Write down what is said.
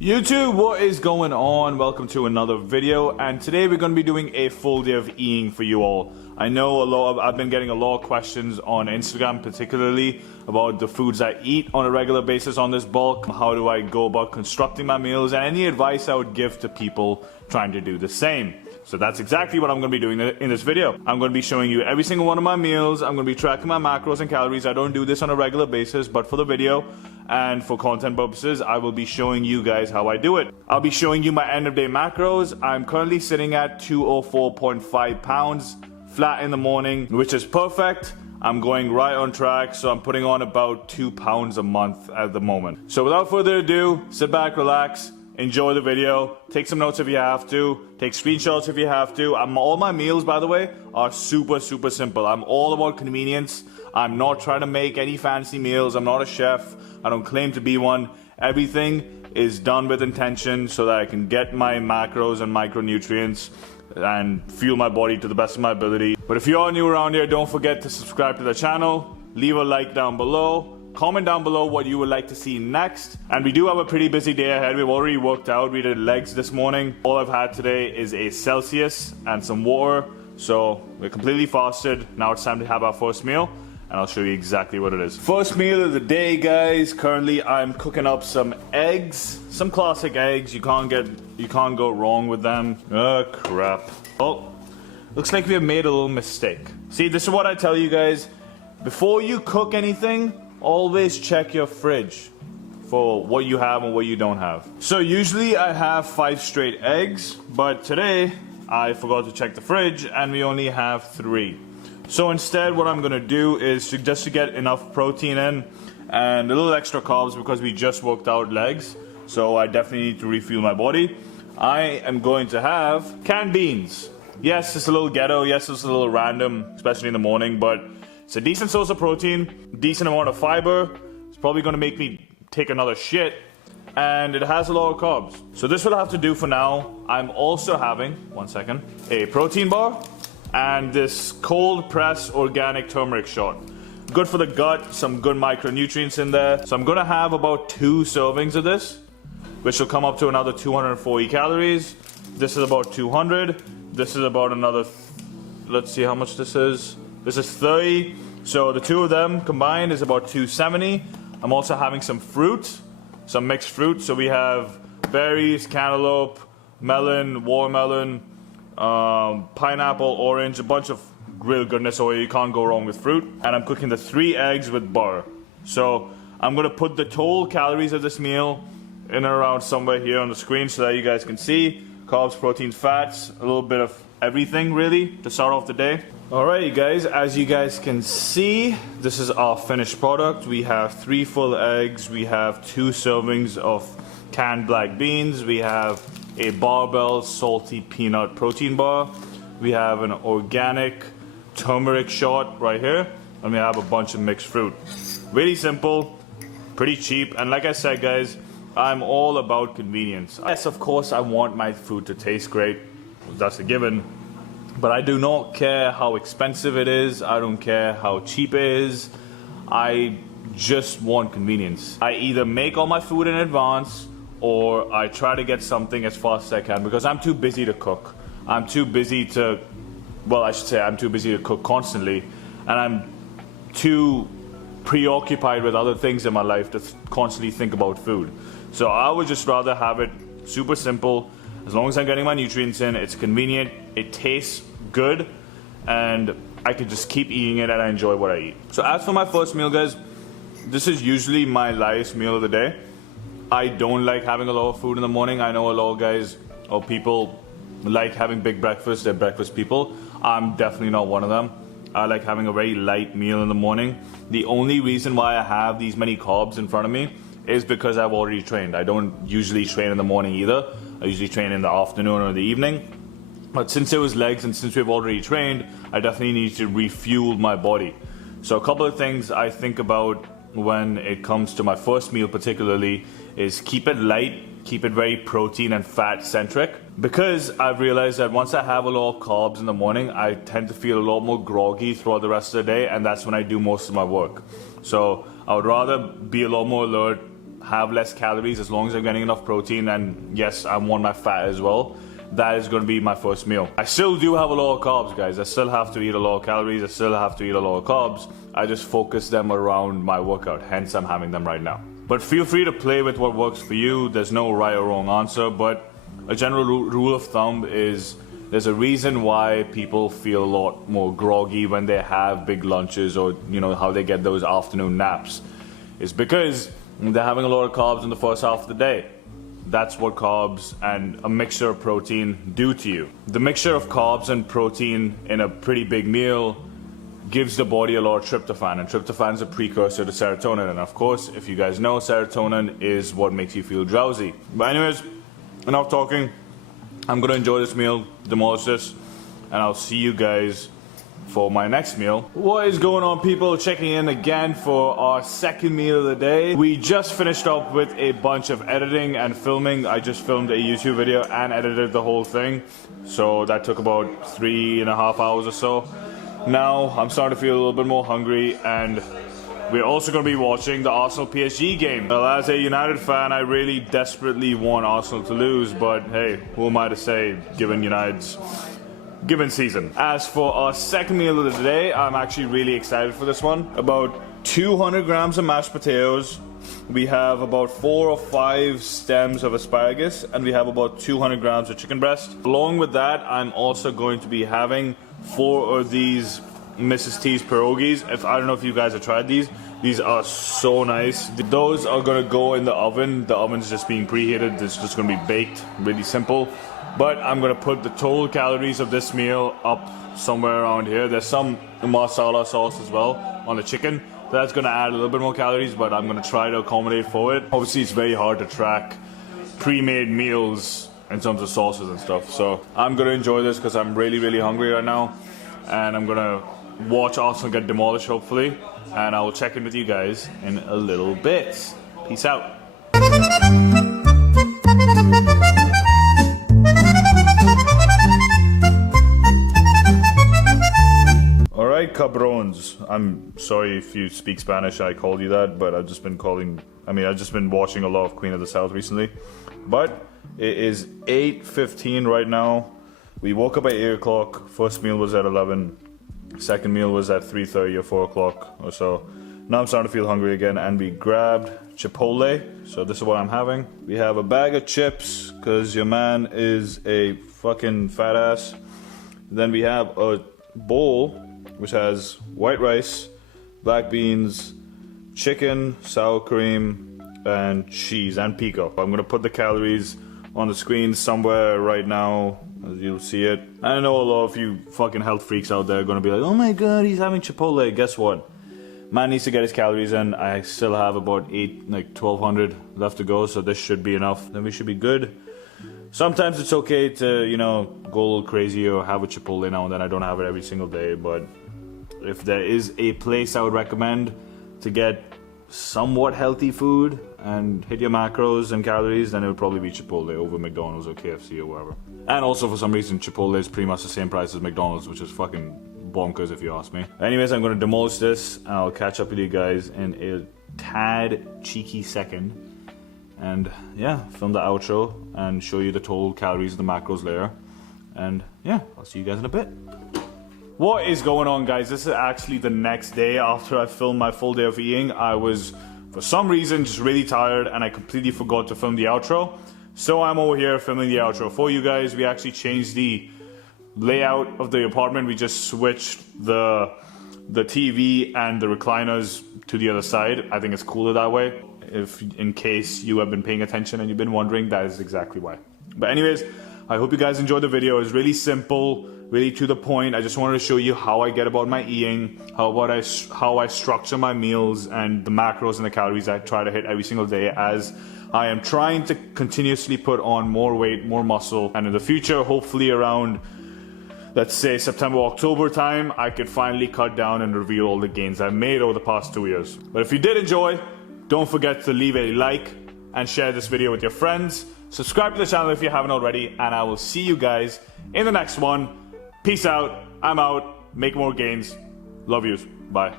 YouTube, what is going on? Welcome to another video, and today we're going to be doing a full day of eating for you all. I know I've been getting a lot of questions on Instagram particularly about the foods I eat on a regular basis on this bulk. How do I go about constructing my meals, and any advice I would give to people trying to do the same. So that's exactly what I'm going to be doing in this video. I'm going to be showing you every single one of my meals. I'm going to be tracking my macros and calories. I don't do this on a regular basis, but for the video and for content purposes, I will be showing you guys how I do it. I'll be showing you my end of day macros. I'm currently sitting at 204.5 pounds flat in the morning, which is perfect. I'm going right on track, so I'm putting on about 2 pounds a month at the moment. So without further ado, sit back, relax, enjoy the video, take some notes if you have to, take screenshots if you have to. All my meals, by the way, are super simple. I'm all about convenience. I'm not trying to make any fancy meals. I'm not a chef. I don't claim to be one. Everything is done with intention so that I can get my macros and micronutrients and fuel my body to the best of my ability. But if you are new around here, don't forget to subscribe to the channel, leave a like down below, comment down below what you would like to see next. And we do have a pretty busy day ahead. We've already worked out. We did legs this morning. All I've had today is a Celsius and some water. So we're completely fasted. Now it's time to have our first meal, and I'll show you exactly what it is. First meal of the day, guys. Currently I'm cooking up some eggs. Some classic eggs. You can't go wrong with them. Oh crap. Oh, looks like we have made a little mistake. See, this is what I tell you guys. Before you cook anything, always check your fridge for what you have and what you don't have. So usually I have 5 straight eggs, but today I forgot to check the fridge and we only have 3. So instead what I'm gonna do is just to get enough protein in and a little extra carbs, because we just worked out legs, so I definitely need to refuel my body. I am going to have canned beans. Yes, it's a little ghetto, yes, it's a little random, especially in the morning, but it's a decent source of protein, decent amount of fiber. It's probably going to make me take another shit, and it has a lot of carbs. So this will have to do for now. I'm also having, one second, a protein bar and this cold press organic turmeric shot. Good for the gut, some good micronutrients in there. So I'm going to have about 2 servings of this, which will come up to another 240 calories. This is about 200. This is about another, let's see how much this is. This is 30, so the 2 of them combined is about 270. I'm also having some fruit, some mixed fruit. So we have berries, cantaloupe, melon, watermelon, pineapple, orange, a bunch of real goodness. So you can't go wrong with fruit. And I'm cooking the 3 eggs with butter. So I'm gonna put the total calories of this meal in and around somewhere here on the screen so that you guys can see. Carbs, proteins, fats, a little bit of everything really to start off the day. Alright you guys, as you guys can see, this is our finished product. We have 3 full eggs, we have 2 servings of canned black beans, we have a barbell salty peanut protein bar, we have an organic turmeric shot right here, and we have a bunch of mixed fruit. Really simple, pretty cheap, and like I said guys, I'm all about convenience. Yes, of course I want my food to taste great, that's a given. But I do not care how expensive it is. I don't care how cheap it is. I just want convenience. I either make all my food in advance or I try to get something as fast as I can, because I'm too busy to cook. I'm too busy to, well, I should say I'm too busy to cook constantly, and I'm too preoccupied with other things in my life to constantly think about food. So I would just rather have it super simple. As long as I'm getting my nutrients in, it's convenient, it tastes good, and I can just keep eating it and I enjoy what I eat. So as for my first meal guys, this is usually my lightest meal of the day. I don't like having a lot of food in the morning. I know a lot of guys or people like having big breakfast, they're breakfast people. I'm definitely not one of them. I like having a very light meal in the morning. The only reason why I have these many carbs in front of me is because I've already trained. I don't usually train in the morning either. I usually train in the afternoon or the evening. But since it was legs and since we've already trained, I definitely need to refuel my body. So a couple of things I think about when it comes to my first meal particularly is keep it light, keep it very protein and fat centric, because I've realized that once I have a lot of carbs in the morning, I tend to feel a lot more groggy throughout the rest of the day, and that's when I do most of my work. So I would rather be a lot more alert, have less calories as long as I'm getting enough protein, and yes, I want my fat as well, that is going to be my first meal. I still do have a lot of carbs, guys. I still have to eat a lot of calories. I still have to eat a lot of carbs. I just focus them around my workout, hence I'm having them right now. But feel free to play with what works for you. There's no right or wrong answer, but a general rule of thumb is there's a reason why people feel a lot more groggy when they have big lunches, or how they get those afternoon naps. It's because they're having a lot of carbs in the first half of the day. That's what carbs and a mixture of protein do to you. The mixture of carbs and protein in a pretty big meal gives the body a lot of tryptophan, and tryptophan is a precursor to serotonin. And of course, if you guys know, serotonin is what makes you feel drowsy. But anyways, enough talking. I'm gonna enjoy this meal, demolish this, and I'll see you guys for my next meal. What is going on, people? Checking in again for our second meal of the day. We just finished up with a bunch of editing and filming. I just filmed a YouTube video and edited the whole thing, so that took about 3.5 hours or so. Now I'm starting to feel a little bit more hungry, and we're also going to be watching the Arsenal PSG game. Well, as a United fan, I really desperately want Arsenal to lose, but hey, who am I to say, given United's given season. As for our second meal of the day, I'm actually really excited for this one. About 200 grams of mashed potatoes. We have about 4 or 5 stems of asparagus, and we have about 200 grams of chicken breast. Along with that, I'm also going to be having 4 of these Mrs. T's pierogies. I don't know if you guys have tried these. These are so nice. Those are gonna go in the oven. The oven's just being preheated. It's just gonna be baked, really simple. But I'm gonna put the total calories of this meal up somewhere around here. There's some masala sauce as well on the chicken. That's gonna add a little bit more calories, but I'm gonna try to accommodate for it. Obviously, it's very hard to track pre-made meals in terms of sauces and stuff. So I'm gonna enjoy this because I'm really, really hungry right now, and I'm gonna watch Arsenal get demolished, hopefully, and I will check in with you guys in a little bit. Peace out. Alright, cabrones. I'm sorry if you speak Spanish, I called you that, but I've just been watching a lot of Queen of the South recently. But it is 8:15 right now. We woke up at 8 o'clock. First meal was at 11. Second meal was at 3:30 or 4 o'clock or so. Now I'm starting to feel hungry again, and we grabbed Chipotle. So this is what I'm having. We have a bag of chips, because your man is a fucking fat ass. Then we have a bowl, which has white rice, black beans, chicken, sour cream, and cheese, and pico. I'm gonna put the calories on the screen somewhere right now, as you'll see it. I know a lot of you fucking health freaks out there are gonna be like, oh my god, he's having Chipotle. Guess what? Man needs to get his calories in. I still have about 1,200 left to go, so this should be enough. Then we should be good. Sometimes it's okay to, go a little crazy or have a Chipotle now and then. I don't have it every single day, but if there is a place I would recommend to get somewhat healthy food and hit your macros and calories, then it would probably be Chipotle over McDonald's or KFC or whatever. And also, for some reason, Chipotle is pretty much the same price as McDonald's, which is fucking bonkers if you ask me. Anyways, I'm going to demolish this, and I'll catch up with you guys in a tad cheeky second. And yeah, film the outro and show you the total calories of the macros later. And yeah, I'll see you guys in a bit. What is going on, guys? This is actually the next day after I filmed my full day of eating. I was, for some reason, just really tired, and I completely forgot to film the outro. So I'm over here filming the outro for you guys. We actually changed the layout of the apartment. We just switched the TV and the recliners to the other side. I think it's cooler that way. If in case you have been paying attention and you've been wondering, that is exactly why. But anyways, I hope you guys enjoyed the video. It's really simple, really to the point. I just wanted to show you how I get about my eating, how I structure my meals, and the macros and the calories I try to hit every single day, as I am trying to continuously put on more weight, more muscle, and in the future, hopefully around, let's say, September, October time, I could finally cut down and reveal all the gains I've made over the past 2 years. But if you did enjoy, don't forget to leave a like and share this video with your friends. Subscribe to the channel if you haven't already, and I will see you guys in the next one. Peace out. I'm out. Make more gains. Love yous. Bye.